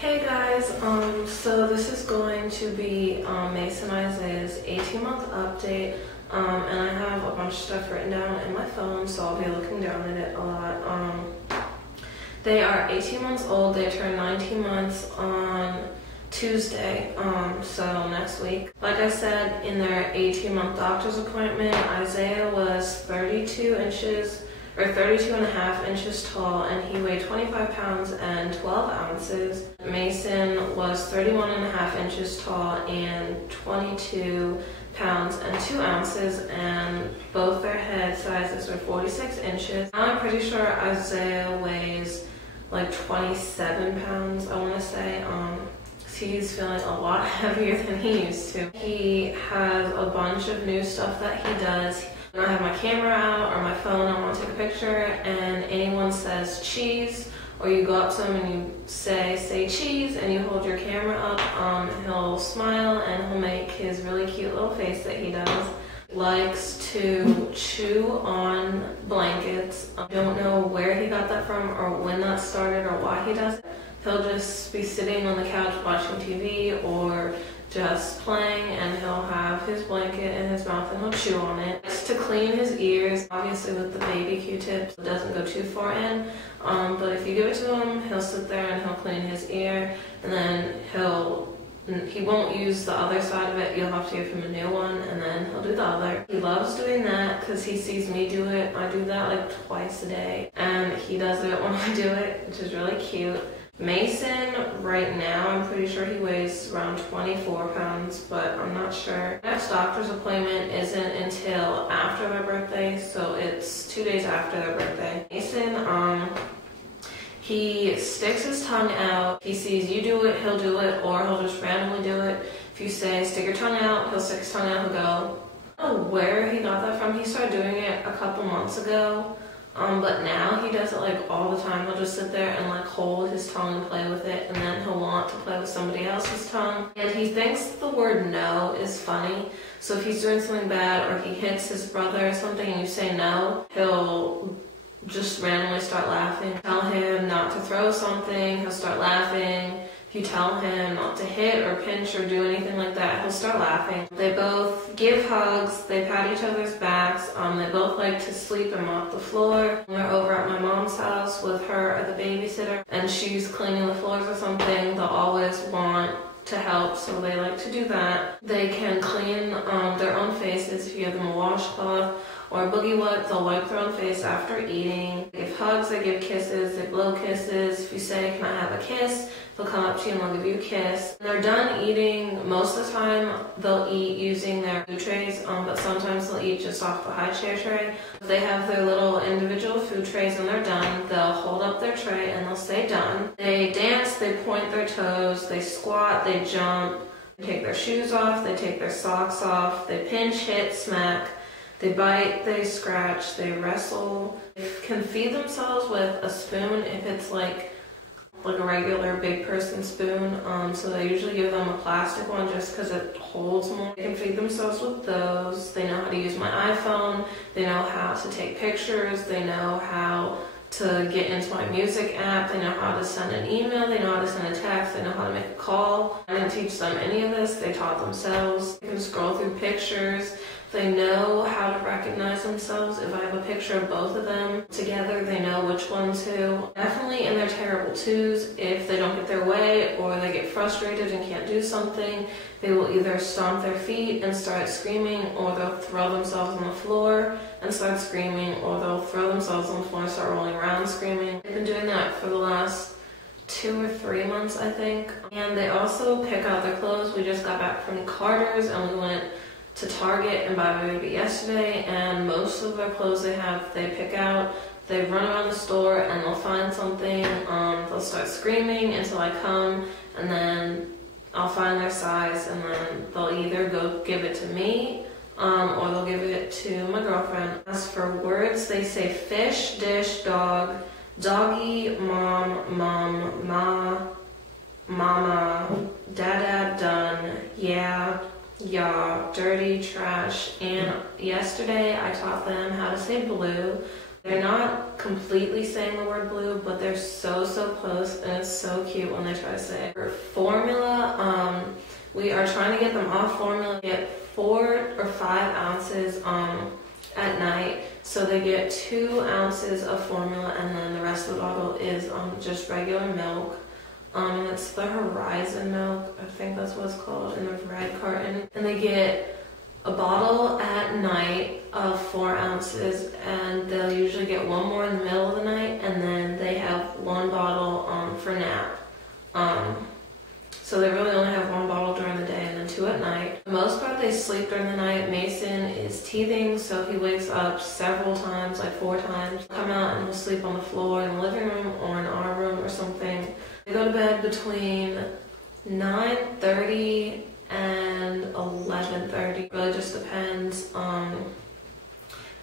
Hey guys, so this is going to be Mason Isaiah's 18-month update, and I have a bunch of stuff written down in my phone, so I'll be looking down at it a lot. They are 18 months old. They turn 19 months on Tuesday, so next week. Like I said, in their 18-month doctor's appointment, Isaiah was 32 and a half inches tall, and he weighed 25 pounds and 12 ounces. Mason was 31 and a half inches tall and 22 pounds and 2 ounces, and both their head sizes were 46 inches. Now I'm pretty sure Isaiah weighs like 27 pounds, I want to say. He's feeling a lot heavier than he used to. He has a bunch of new stuff that he does. When I have my camera out or my phone, I want to take a picture, and anyone says cheese, or you go up to him and you say cheese, and you hold your camera up, he'll smile and he'll make his really cute little face that he does. Likes to chew on blankets. I don't know where he got that from or when that started or why he does it. He'll just be sitting on the couch watching TV or just playing, and he'll have his blanket in his mouth and he'll chew on it. Likes to clean his ears, obviously with the baby Q-tips. It doesn't go too far in, but if you give it to him, he'll sit there and he'll clean his ear, and then he won't use the other side of it. You'll have to give him a new one, and then he'll do the other. He loves doing that because he sees me do it. I do that like twice a day, and he does it when I do it, which is really cute. Mason, right now, I'm pretty sure he weighs around 24 pounds, but I'm not sure. Next doctor's appointment isn't until after their birthday, so it's 2 days after their birthday. Mason, he sticks his tongue out. He sees you do it, he'll do it, or he'll just randomly do it. If you say, stick your tongue out, he'll stick his tongue out, he'll go. I don't know where he got that from. He started doing it a couple months ago. But now he does it like all the time. He'll just sit there and like hold his tongue and play with it, and then he'll want to play with somebody else's tongue. And he thinks the word no is funny. So if he's doing something bad or he hits his brother or something and you say no, he'll just randomly start laughing. Tell him not to throw something, he'll start laughing. If you tell him not to hit or pinch or do anything like that, he'll start laughing. They both give hugs, they pat each other's backs, they both like to sleep and mop the floor. When they're over at my mom's house with her or the babysitter and she's cleaning the floors or something, they'll always want to help, so they like to do that. They can clean their own faces. If you give them a washcloth or a boogie wipe, they'll wipe their own face after eating. They give hugs, they give kisses, they blow kisses. If you say, can I have a kiss? They'll come up to you and they'll give you a kiss. When they're done eating, most of the time they'll eat using their food trays, but sometimes they'll eat just off the high chair tray. If they have their little individual food trays and they're done, they'll hold up their tray and they'll say done. They dance, they point their toes, they squat, they jump, they take their shoes off, they take their socks off, they pinch, hit, smack. They bite, they scratch, they wrestle. They can feed themselves with a spoon if it's like a regular big person spoon. So they usually give them a plastic one just because it holds more. They can feed themselves with those. They know how to use my iPhone. They know how to take pictures. They know how to get into my music app. They know how to send an email. They know how to send a text. They know how to make a call. I didn't teach them any of this. They taught themselves. They can scroll through pictures. They know how to recognize themselves. If I have a picture of both of them together, they know which one's who. Definitely in their terrible twos, if they don't get their way or they get frustrated and can't do something, they will either stomp their feet and start screaming, or they'll throw themselves on the floor and start screaming, or they'll throw themselves on the floor and start rolling around screaming. They've been doing that for the last 2 or 3 months, I think. And they also pick out their clothes. We just got back from Carter's and we went to Target and buy my baby yesterday, and most of their clothes they pick out. They run around the store and they'll find something. They'll start screaming until I come, and then I'll find their size, and then they'll either go give it to me or they'll give it to my girlfriend. As for words, they say fish, dish, dog, doggy, mom, mom, ma, mama, dada, done, yeah, dirty, trash, and yesterday I taught them how to say blue. They're not completely saying the word blue, but they're so close, and it's so cute when they try to say it. For formula, we are trying to get them off formula, get 4 or 5 ounces at night. So they get 2 ounces of formula, and then the rest of the bottle is just regular milk. And it's the Horizon milk, I think that's what it's called, in the red carton. And they get a bottle at night of 4 ounces, and they'll usually get 1 more in the middle of the night, and then they have 1 bottle for nap. So they really only have 1 bottle during the day and then 2 at night. For the most part, they sleep during the night. Mason is teething, so he wakes up several times, like 4 times. He'll come out and he'll sleep on the floor in the living room or in our room or something. They go to bed between 9:30 and 11:30. It really just depends.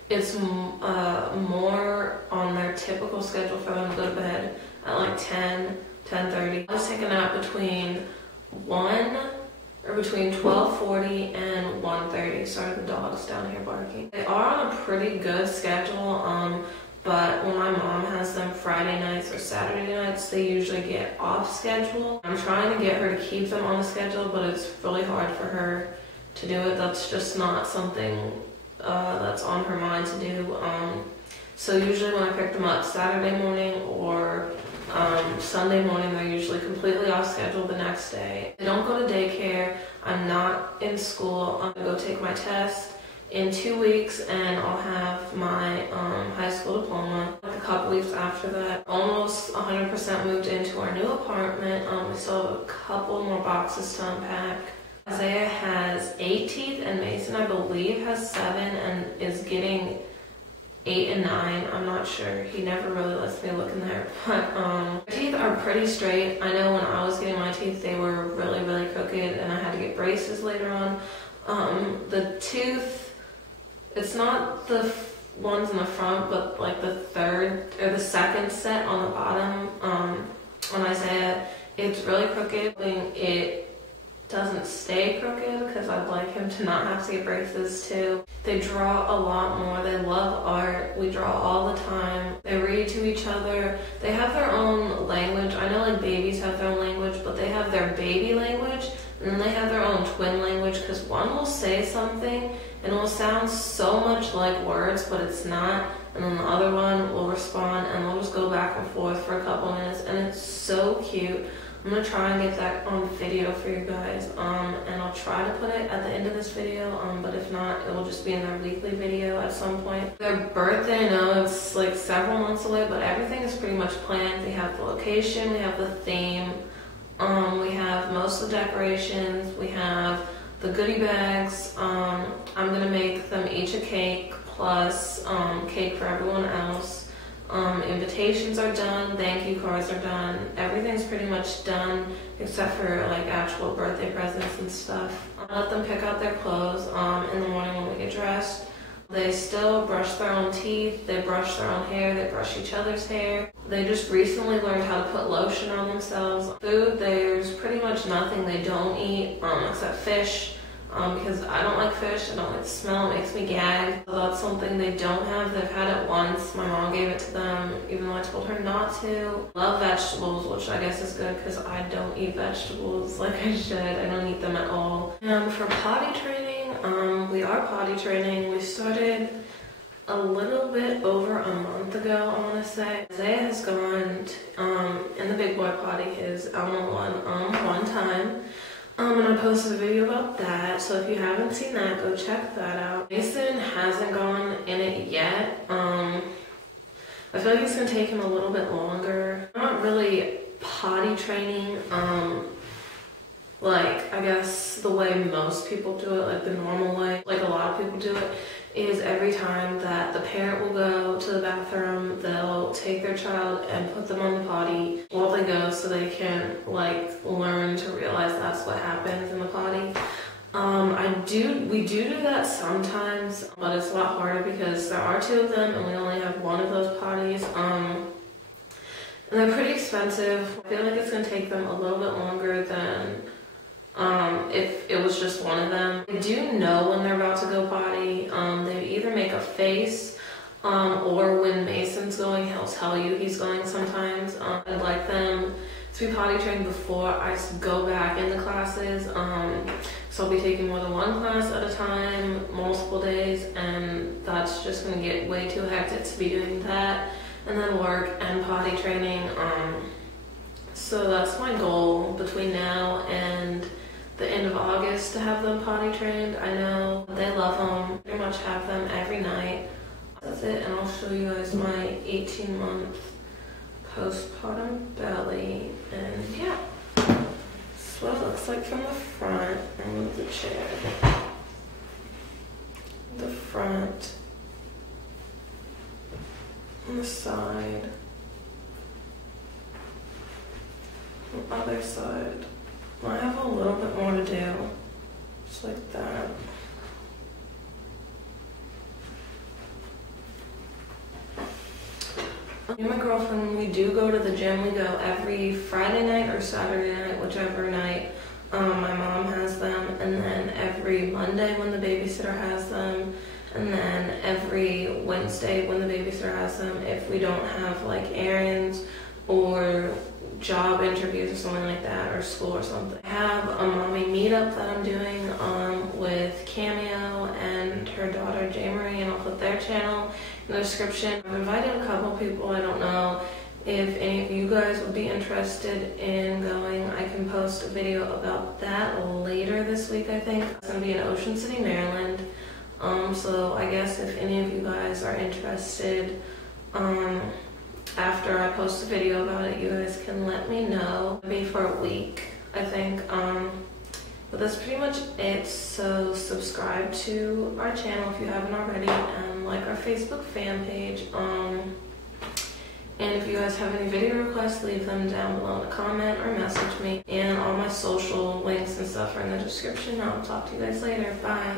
It's more on their typical schedule for them to go to bed at like 10:30. I was taking a nap between 12:40 and 1:30. Sorry, the dog's down here barking. They are on a pretty good schedule, but when my mom has them Friday nights or Saturday nights, they usually get off schedule. I'm trying to get her to keep them on the schedule, but it's really hard for her to do it. That's just not something that's on her mind to do. So usually when I pick them up Saturday morning or Sunday morning, they're usually completely off schedule the next day. They don't go to daycare. I'm not in school. I'm gonna go take my test in 2 weeks, and I'll have my high school diploma. Like a couple weeks after that, almost 100% moved into our new apartment. We still have a couple more boxes to unpack. Isaiah has 8 teeth, and Mason, I believe, has 7 and is getting 8 and 9. I'm not sure. He never really lets me look in there. But my teeth are pretty straight. I know when I was getting my teeth, they were really crooked, and I had to get braces later on. The tooth, it's not the ones in the front, but like the third or the second set on the bottom on Isaiah, it's really crooked. It doesn't stay crooked because I'd like him to not have to get braces too. They draw a lot more. They love art. We draw all the time. They read to each other. They have their own language. I know like babies have their own language, but they have their baby language, and then they have their own twin language, because one will say something and it will sound so much like words, but it's not. And then the other one will respond, and we'll just go back and forth for a couple minutes, and it's so cute. I'm going to try and get that on video for you guys, and I'll try to put it at the end of this video, but if not, it will just be in their weekly video at some point. Their birthday, I know it's like several months away, but everything is pretty much planned. We have the location, we have the theme, we have most of the decorations, we have the goodie bags. I'm going to make them each a cake, plus cake for everyone else. Invitations are done, thank you cards are done, everything's pretty much done except for like actual birthday presents and stuff. I let them pick out their clothes in the morning when we get dressed. They still brush their own teeth, they brush their own hair, they brush each other's hair. They just recently learned how to put lotion on themselves. Food, there's pretty much nothing they don't eat except fish. Because I don't like fish, I don't like the smell, it makes me gag. So that's something they don't have. They've had it once. My mom gave it to them, even though I told her not to. Love vegetables, which I guess is good because I don't eat vegetables like I should. I don't eat them at all. And for potty training, we are potty training. We started a little bit over a month ago, I want to say. Isaiah has gone in the big boy potty, his Elmo one time. I'm gonna post a video about that, so if you haven't seen that, go check that out. Mason hasn't gone in it yet. I feel like it's gonna take him a little bit longer. I'm not really potty training, like I guess the way most people do it, like the normal way, like a lot of people do it, is every time that the parent will go to the bathroom, they'll take their child and put them on the potty while they go, so they can like learn to realize that's what happens in the potty. We do that sometimes, but it's a lot harder because there are 2 of them and we only have 1 of those potties. And they're pretty expensive. I feel like it's gonna take them a little bit longer than if it was just 1 of them. They do know when they're about to go potty. They either make a face Or when Mason's going, he'll tell you he's going sometimes. I'd like them to be potty trained before I go back into classes. So I'll be taking more than one class at a time, multiple days, and that's just gonna get way too hectic to be doing that, and then work and potty training. So that's my goal between now and the end of August, to have them potty trained. I know they love them, pretty much have them every night. That's it, and I'll show you guys my 18-month postpartum belly, and yeah. This is what it looks like from the front. I'll move the chair. The front, on the side, the other side. I have a little bit more to do, just like that. Me and my girlfriend, when we do go to the gym, we go every Friday night or Saturday night, whichever night my mom has them, and then every Monday when the babysitter has them, and then every Wednesday when the babysitter has them, if we don't have like errands or job interviews or something like that, or school or something. I have a mommy meetup that I'm doing with Cameo and her daughter J. Marie, and I'll put their channel in the description. I've invited a couple people. I don't know if any of you guys would be interested in going. I can post a video about that later this week, I think. It's going to be in Ocean City, Maryland. So I guess if any of you guys are interested, after I post a video about it, you guys can let me know. Maybe for a week, I think. But that's pretty much it. So subscribe to our channel if you haven't already, and like our Facebook fan page. And if you guys have any video requests, leave them down below in a comment or message me. And all my social links and stuff are in the description. I'll talk to you guys later. Bye.